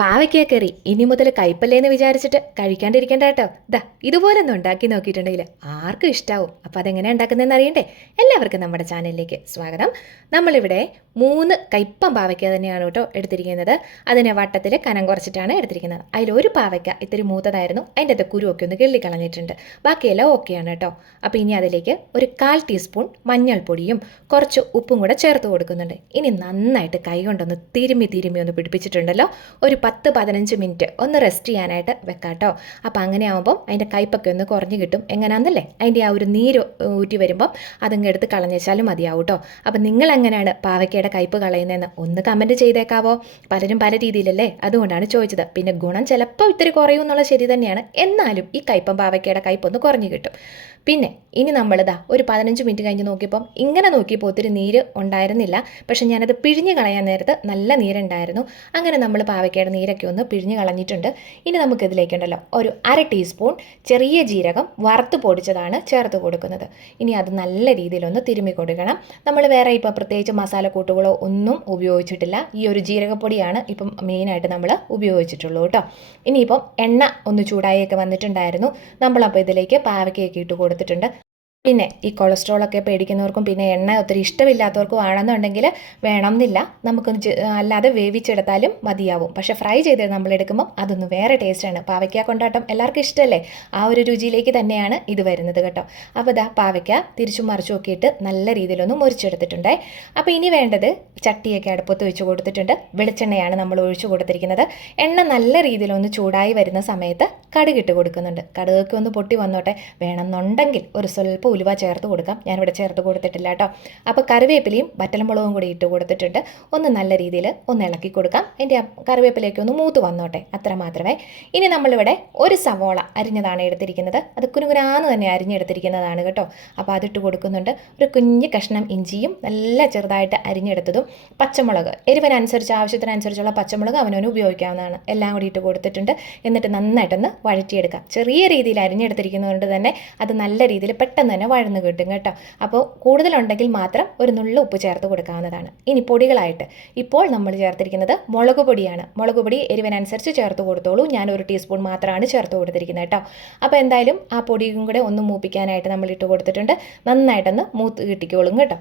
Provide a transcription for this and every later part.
പാവയ്ക്കാ കറി ഇനി മുതൽ കയ്പല്ലേന്ന് വിചാരിച്ചിട്ട് കഴിക്കാണ്ടിരിക്കേണ്ട കേട്ടോ. ഇതുപോലൊന്നും ഉണ്ടാക്കി നോക്കിയിട്ടുണ്ടെങ്കിൽ ആർക്കും ഇഷ്ടാവും. അപ്പോൾ അതെങ്ങനെ ഉണ്ടാക്കുന്നതെന്ന് അറിയണ്ടേ? എല്ലാവർക്കും നമ്മുടെ ചാനലിലേക്ക് സ്വാഗതം. നമ്മളിവിടെ 3 കയ്പം പാവയ്ക്ക തന്നെയാണ് കേട്ടോ എടുത്തിരിക്കുന്നത്. അതിനെ വട്ടത്തിൽ കനം കുറച്ചിട്ടാണ് എടുത്തിരിക്കുന്നത്. അതിലൊരു പാവയ്ക്ക ഇത്തിരി മൂത്തതായിരുന്നു, അതിൻ്റെ അത് കുരുവൊക്കെ ഒന്ന് കിള്ളിക്കളഞ്ഞിട്ടുണ്ട്. ബാക്കിയെല്ലാം ഓക്കെയാണ് കേട്ടോ. അപ്പോൾ ഇനി അതിലേക്ക് ഒരു 1/4 ടീസ്പൂൺ മഞ്ഞൾപ്പൊടിയും കുറച്ച് ഉപ്പും കൂടെ ചേർത്ത് കൊടുക്കുന്നുണ്ട്. ഇനി നന്നായിട്ട് കൈ കൊണ്ടൊന്ന് തിരുമ്മി ഒന്ന് പിടിപ്പിച്ചിട്ടുണ്ടല്ലോ, ഒരു 10-15 മിനിറ്റ് ഒന്ന് റെസ്റ്റ് ചെയ്യാനായിട്ട് വെക്കാം കേട്ടോ. അപ്പോൾ അങ്ങനെ ആകുമ്പം അതിൻ്റെ കയ്പൊക്കെ ഒന്ന് കുറഞ്ഞ് കിട്ടും. എങ്ങനെയാണെന്നല്ലേ, അതിൻ്റെ ആ ഒരു നീര് ഊറ്റി വരുമ്പം അതങ്ങ് എടുത്ത് കളഞ്ഞേച്ചാലും മതിയാവും കേട്ടോ. അപ്പം നിങ്ങൾ എങ്ങനെയാണ് പാവയ്ക്കയുടെ കയ്പ് കളയുന്നതെന്ന് ഒന്ന് കമൻറ്റ് ചെയ്തേക്കാവോ? പലരും പല രീതിയിലല്ലേ, അതുകൊണ്ടാണ് ചോദിച്ചത്. പിന്നെ ഗുണം ചിലപ്പോൾ ഇത്തിരി കുറയും എന്നുള്ളത് ശരി തന്നെയാണ്, എന്നാലും ഈ കയ്പം പാവയ്ക്കയുടെ കയ്പൊന്ന് കുറഞ്ഞ് കിട്ടും. പിന്നെ ഇനി നമ്മളിതാ ഒരു 15 മിനിറ്റ് കഴിഞ്ഞ് നോക്കിയപ്പം ഇങ്ങനെ നോക്കിയപ്പോൾ ഒത്തിരി നീര് ഉണ്ടായിരുന്നില്ല. പക്ഷെ ഞാനത് പിഴിഞ്ഞ് കളയാൻ നേരത്ത് നല്ല നീരുണ്ടായിരുന്നു. അങ്ങനെ നമ്മൾ പാവയ്ക്കയുടെ നീരൊക്കെ ഒന്ന് പിഴിഞ്ഞ് കളഞ്ഞിട്ടുണ്ട്. ഇനി നമുക്കിതിലേക്കുണ്ടല്ലോ ഒരു 1/2 ടീസ്പൂൺ ചെറിയ ജീരകം വറുത്ത് പൊടിച്ചതാണ് ചേർത്ത് കൊടുക്കുന്നത്. ഇനി അത് നല്ല രീതിയിലൊന്ന് തിരുമ്മി കൊടുക്കണം. നമ്മൾ വേറെ ഇപ്പോൾ പ്രത്യേകിച്ച് മസാലക്കൂട്ടുകളോ ഒന്നും ഉപയോഗിച്ചിട്ടില്ല. ഈ ഒരു ജീരകപ്പൊടിയാണ് ഇപ്പം മെയിനായിട്ട് നമ്മൾ ഉപയോഗിച്ചിട്ടുള്ളൂ കേട്ടോ. ഇനിയിപ്പം എണ്ണ ഒന്ന് ചൂടായൊക്കെ വന്നിട്ടുണ്ടായിരുന്നു. നമ്മളപ്പോൾ ഇതിലേക്ക് പാവയ്ക്കയൊക്കെ ഇട്ട് കൊടുത്തിട്ടുണ്ട്. പിന്നെ ഈ കൊളസ്ട്രോളൊക്കെ പേടിക്കുന്നവർക്കും പിന്നെ എണ്ണ ഒത്തിരി ഇഷ്ടമില്ലാത്തവർക്കും ആണെന്നുണ്ടെങ്കിൽ വേണമെന്നില്ല, നമുക്കൊന്ന് അല്ലാതെ വേവിച്ചെടുത്താലും മതിയാവും. പക്ഷേ ഫ്രൈ ചെയ്ത് നമ്മൾ എടുക്കുമ്പം അതൊന്ന് വേറെ ടേസ്റ്റാണ്. പാവയ്ക്ക കൊണ്ടാട്ടം എല്ലാവർക്കും ഇഷ്ടമല്ലേ? ആ ഒരു രുചിയിലേക്ക് തന്നെയാണ് ഇത് വരുന്നത് കേട്ടോ. അപ്പോൾ ഇതാ പാവയ്ക്ക തിരിച്ചും മറിച്ചും ഒക്കെ ഇട്ട് നല്ല രീതിയിലൊന്ന് മുറിച്ചെടുത്തിട്ടുണ്ടേ. അപ്പോൾ ഇനി വേണ്ടത് ചട്ടിയൊക്കെ അടുപ്പത്ത് വെച്ച് കൊടുത്തിട്ടുണ്ട്. വെളിച്ചെണ്ണയാണ് നമ്മൾ ഒഴിച്ചു കൊടുത്തിരിക്കുന്നത്. എണ്ണ നല്ല രീതിയിലൊന്ന് ചൂടായി വരുന്ന സമയത്ത് കടുകിട്ട് കൊടുക്കുന്നുണ്ട്. കടുകൊക്കെ ഒന്ന് പൊട്ടി വന്നോട്ടെ. വേണമെന്നുണ്ടെങ്കിൽ ഒരു സ്വല്പം ഉലുവ ചേർത്ത് കൊടുക്കാം. ഞാനിവിടെ ചേർത്ത് കൊടുത്തിട്ടില്ല കേട്ടോ. അപ്പോൾ കറിവേപ്പിലയും വറ്റൽമുളകും കൂടി ഇട്ട് കൊടുത്തിട്ടുണ്ട്. ഒന്ന് നല്ല രീതിയിൽ ഒന്ന് ഇളക്കി കൊടുക്കാം. എൻ്റെ കറിവേപ്പിലേക്ക് ഒന്ന് മൂത്ത് വന്നോട്ടെ, അത്ര മാത്രമേ. ഇനി നമ്മളിവിടെ ഒരു സവോള അരിഞ്ഞതാണ് എടുത്തിരിക്കുന്നത്. അത് കുനുകുനാന്ന് തന്നെ അരിഞ്ഞെടുത്തിരിക്കുന്നതാണ് കേട്ടോ. അപ്പോൾ അതിട്ട് കൊടുക്കുന്നുണ്ട്. ഒരു കുഞ്ഞ് കഷ്ണം ഇഞ്ചിയും നല്ല ചെറുതായിട്ട് അരിഞ്ഞെടുത്തതും പച്ചമുളക് എരിവിനനുസരിച്ച് ആവശ്യത്തിനനുസരിച്ചുള്ള പച്ചമുളക് അവനവന് ഉപയോഗിക്കാവുന്നതാണ്. എല്ലാം കൂടി ഇട്ട് കൊടുത്തിട്ടുണ്ട്. എന്നിട്ട് നന്നായിട്ടൊന്ന് വഴറ്റിയെടുക്കാം. ചെറിയ രീതിയിൽ അരിഞ്ഞെടുത്തിരിക്കുന്നതുകൊണ്ട് തന്നെ അത് നല്ല രീതിയിൽ പെട്ടെന്ന് തന്നെ വഴന്ന് കിട്ടും കേട്ടോ. അപ്പോൾ കൂടുതലുണ്ടെങ്കിൽ മാത്രം ഒരു നുള്ള ഉപ്പ് ചേർത്ത് കൊടുക്കാവുന്നതാണ്. ഇനി പൊടികളായിട്ട് ഇപ്പോൾ നമ്മൾ ചേർത്തിരിക്കുന്നത് മുളക് പൊടിയാണ്. മുളക് പൊടി എരിവിനനുസരിച്ച് ചേർത്ത് കൊടുത്തോളൂ. ഞാൻ 1 ടീസ്പൂൺ മാത്രമാണ് ചേർത്ത് കൊടുത്തിരിക്കുന്നത് കേട്ടോ. അപ്പോൾ എന്തായാലും ആ പൊടിയും കൂടെ ഒന്ന് മൂപ്പിക്കാനായിട്ട് നമ്മൾ ഇട്ട് കൊടുത്തിട്ടുണ്ട്. നന്നായിട്ടൊന്ന് മൂത്ത് കിട്ടിക്കോളും കേട്ടോ.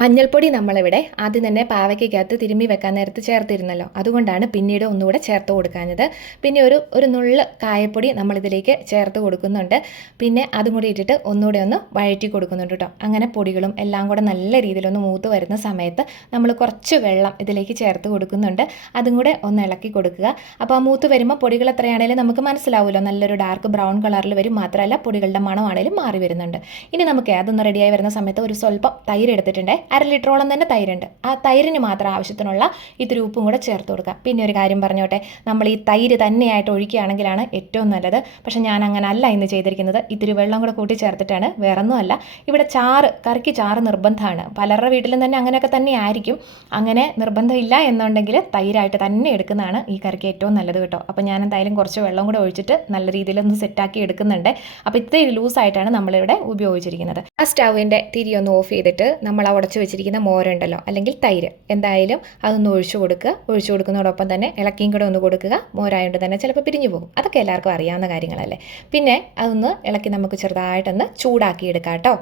മഞ്ഞൾപ്പൊടി നമ്മളിവിടെ ആദ്യം തന്നെ പാവയ്ക്കകത്ത് തിരുമ്മി വെക്കാൻ നേരത്ത് ചേർത്തിരുന്നല്ലോ, അതുകൊണ്ടാണ് പിന്നീട് ഒന്നുകൂടെ ചേർത്ത് കൊടുക്കാഞ്ഞത്. പിന്നെ ഒരു നുള്ള് കായപ്പൊടി നമ്മളിതിലേക്ക് ചേർത്ത് കൊടുക്കുന്നുണ്ട്. പിന്നെ അതും കൂടി ഇട്ടിട്ട് ഒന്നുകൂടെ ഒന്ന് വഴറ്റി കൊടുക്കുന്നുണ്ട് കേട്ടോ. അങ്ങനെ പൊടികളും എല്ലാം കൂടെ നല്ല രീതിയിലൊന്ന് മൂത്ത് വരുന്ന സമയത്ത് നമ്മൾ കുറച്ച് വെള്ളം ഇതിലേക്ക് ചേർത്ത് കൊടുക്കുന്നുണ്ട്. അതും കൂടെ ഒന്ന് ഇളക്കി കൊടുക്കുക. അപ്പോൾ ആ മൂത്ത് വരുമ്പോൾ പൊടികൾ എത്രയാണെങ്കിലും നമുക്ക് മനസ്സിലാവുമല്ലോ, നല്ലൊരു ഡാർക്ക് ബ്രൗൺ കളറിൽ വരും. മാത്രമല്ല പൊടികളുടെ മണമാണെങ്കിലും മാറി വരുന്നുണ്ട്. ഇനി നമുക്ക് അതൊന്ന് റെഡിയായി വരുന്ന സമയത്ത് ഒരു സ്വല്പം തൈര് എടുത്തിട്ടുണ്ട്. 1/2 ലിറ്ററോളം തന്നെ തൈരുണ്ട്. ആ തൈരിന് മാത്രം ആവശ്യത്തിനുള്ള ഇത്തിരി ഉപ്പും കൂടെ ചേർത്ത് കൊടുക്കാം. പിന്നെ ഒരു കാര്യം പറഞ്ഞോട്ടെ, നമ്മൾ ഈ തൈര് തന്നെയായിട്ട് ഒഴിക്കുകയാണെങ്കിലാണ് ഏറ്റവും നല്ലത്. പക്ഷേ ഞാൻ അങ്ങനെ അല്ല ഇന്ന് ചെയ്തിരിക്കുന്നത്. ഇത്തിരി വെള്ളം കൂടെ കൂട്ടി ചേർത്തിട്ടാണ്. വേറൊന്നുമല്ല, ഇവിടെ കറിക്ക് ചാറ് നിർബന്ധമാണ്. പലരുടെ വീട്ടിലും തന്നെ അങ്ങനെയൊക്കെ തന്നെ ആയിരിക്കും. അങ്ങനെ നിർബന്ധമില്ല എന്നുണ്ടെങ്കിൽ തൈരായിട്ട് തന്നെ എടുക്കുന്നതാണ് ഈ കറിക്ക് ഏറ്റവും നല്ലത് കേട്ടോ. അപ്പോൾ ഞാൻ എന്തായാലും കുറച്ച് വെള്ളം കൂടെ ഒഴിച്ചിട്ട് നല്ല രീതിയിലൊന്ന് സെറ്റാക്കി എടുക്കുന്നുണ്ട്. അപ്പോൾ ഇത്തിരി ലൂസായിട്ടാണ് നമ്മളിവിടെ ഉപയോഗിച്ചിരിക്കുന്നത്. ആ സ്റ്റൗവിൻ്റെ തിരി ഒന്ന് ഓഫ് ചെയ്തിട്ട് നമ്മൾ ആ ഉടച്ച് വെച്ചിരിക്കുന്ന മോരുണ്ടല്ലോ, അല്ലെങ്കിൽ തൈര്, എന്തായാലും അതൊന്ന് ഒഴിച്ചു കൊടുക്കുക. ഒഴിച്ചു കൊടുക്കുന്നതോടൊപ്പം തന്നെ ഇളക്കിയും കൂടെ ഒന്ന് കൊടുക്കുക. മോരായതുകൊണ്ട് തന്നെ ചിലപ്പോൾ പിരിഞ്ഞു പോകും. അതൊക്കെ എല്ലാവർക്കും അറിയാവുന്ന കാര്യങ്ങളല്ലേ. പിന്നെ അതൊന്ന് ഇളക്കി നമുക്ക് ചെറുതായിട്ടൊന്ന് ചൂടാക്കി എടുക്കാം കേട്ടോ.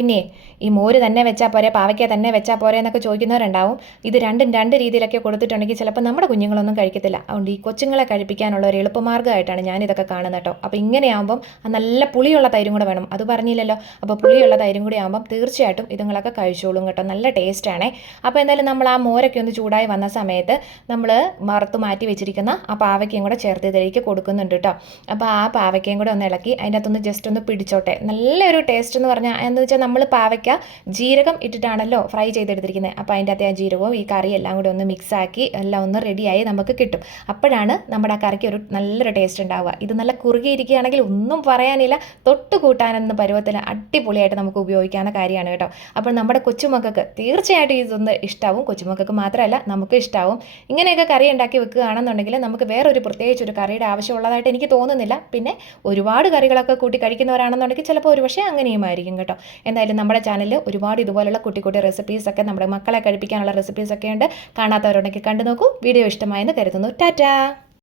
പിന്നെ ഈ മോര് തന്നെ വെച്ചാൽ പോരെ, പാവയ്ക്ക തന്നെ വെച്ചാൽ പോരെ എന്നൊക്കെ ചോദിക്കുന്നവരുണ്ടാവും. ഇത് രണ്ടും രണ്ട് രീതിയിലൊക്കെ കൊടുത്തിട്ടുണ്ടെങ്കിൽ ചിലപ്പോൾ നമ്മുടെ കുഞ്ഞുങ്ങളൊന്നും കഴിക്കത്തില്ല. അതുകൊണ്ട് ഈ കൊച്ചുങ്ങളെ കഴിപ്പിക്കാനുള്ള ഒരു എളുപ്പമാർഗ്ഗമായിട്ടാണ് ഞാനിതൊക്കെ കാണുന്നത് കേട്ടോ. അപ്പോൾ ഇങ്ങനെയാകുമ്പം നല്ല പുളിയുള്ള തൈരും കൂടെ വേണം, അത് പറഞ്ഞില്ലല്ലോ. അപ്പോൾ പുളിയുള്ള തൈരും കൂടി ആകുമ്പം തീർച്ചയായിട്ടും ഇതുങ്ങളൊക്കെ കഴിച്ചോളും കേട്ടോ. നല്ല ടേസ്റ്റാണേ. അപ്പോൾ എന്തായാലും നമ്മൾ ആ മോരൊക്കെ ഒന്ന് ചൂടായി വന്ന സമയത്ത് നമ്മൾ വറുത്ത് മാറ്റി വെച്ചിരിക്കുന്ന ആ പാവയ്ക്കയും കൂടെ ചേർത്ത് ഇതിലേക്ക് കൊടുക്കുന്നുണ്ട് കേട്ടോ. അപ്പോൾ ആ പാവയ്ക്കയും കൂടെ ഒന്ന് ഇളക്കി അതിൻ്റെ അകത്തൊന്ന് ജസ്റ്റ് ഒന്ന് പിടിച്ചോട്ടെ. നല്ലൊരു ടേസ്റ്റ് എന്ന് പറഞ്ഞാൽ എന്താ വെച്ചാൽ നമ്മൾ പാവയ്ക്ക ജീരകം ഇട്ടിട്ടാണല്ലോ ഫ്രൈ ചെയ്തെടുത്തിരിക്കുന്നത്. അപ്പോൾ അതിൻ്റെ അകത്തെ ആ ജീരകവും ഈ കറി എല്ലാം കൂടി ഒന്ന് മിക്സാക്കി എല്ലാം ഒന്ന് റെഡിയായി നമുക്ക് കിട്ടും. അപ്പോഴാണ് നമ്മുടെ ആ കറിക്ക് ഒരു നല്ലൊരു ടേസ്റ്റ് ഉണ്ടാവുക. ഇത് നല്ല കുറുകിയിരിക്കുകയാണെങ്കിൽ ഒന്നും പറയാനില്ല, തൊട്ട് കൂട്ടാനെന്ന പരുവത്തിൽ അടിപൊളിയായിട്ട് നമുക്ക് ഉപയോഗിക്കാവുന്ന കാര്യമാണ് കേട്ടോ. അപ്പോൾ നമ്മുടെ കൊച്ചുമക്കൾക്ക് തീർച്ചയായിട്ടും ഇതൊന്ന് ഇഷ്ടമാവും. കൊച്ചുമക്കൾക്ക് മാത്രമല്ല നമുക്ക് ഇഷ്ടമാവും. ഇങ്ങനെയൊക്കെ കറി ഉണ്ടാക്കി വെക്കുകയാണെന്നുണ്ടെങ്കിൽ നമുക്ക് വേറൊരു പ്രത്യേകിച്ചൊരു കറിയുടെ ആവശ്യമുള്ളതായിട്ട് എനിക്ക് തോന്നുന്നില്ല. പിന്നെ ഒരുപാട് കറികളൊക്കെ കൂട്ടി കഴിക്കുന്നവരാണെന്നുണ്ടെങ്കിൽ ചിലപ്പോൾ ഒരു പക്ഷേ അങ്ങനെയുമായിരിക്കും കേട്ടോ. എന്തായാലും നമ്മുടെ ചാനലിൽ ഒരുപാട് ഇതുപോലുള്ള കുട്ടി കുട്ടി റെസിപ്പീസൊക്കെ നമ്മുടെ മക്കളെ കഴിപ്പിക്കാനുള്ള റെസിപ്പീസൊക്കെ ഉണ്ട്. കാണാത്തവരുണ്ടെങ്കിൽ കണ്ടു നോക്കൂ. വീഡിയോ ഇഷ്ടമായെന്ന് കരുതുന്നു. ടാറ്റാ.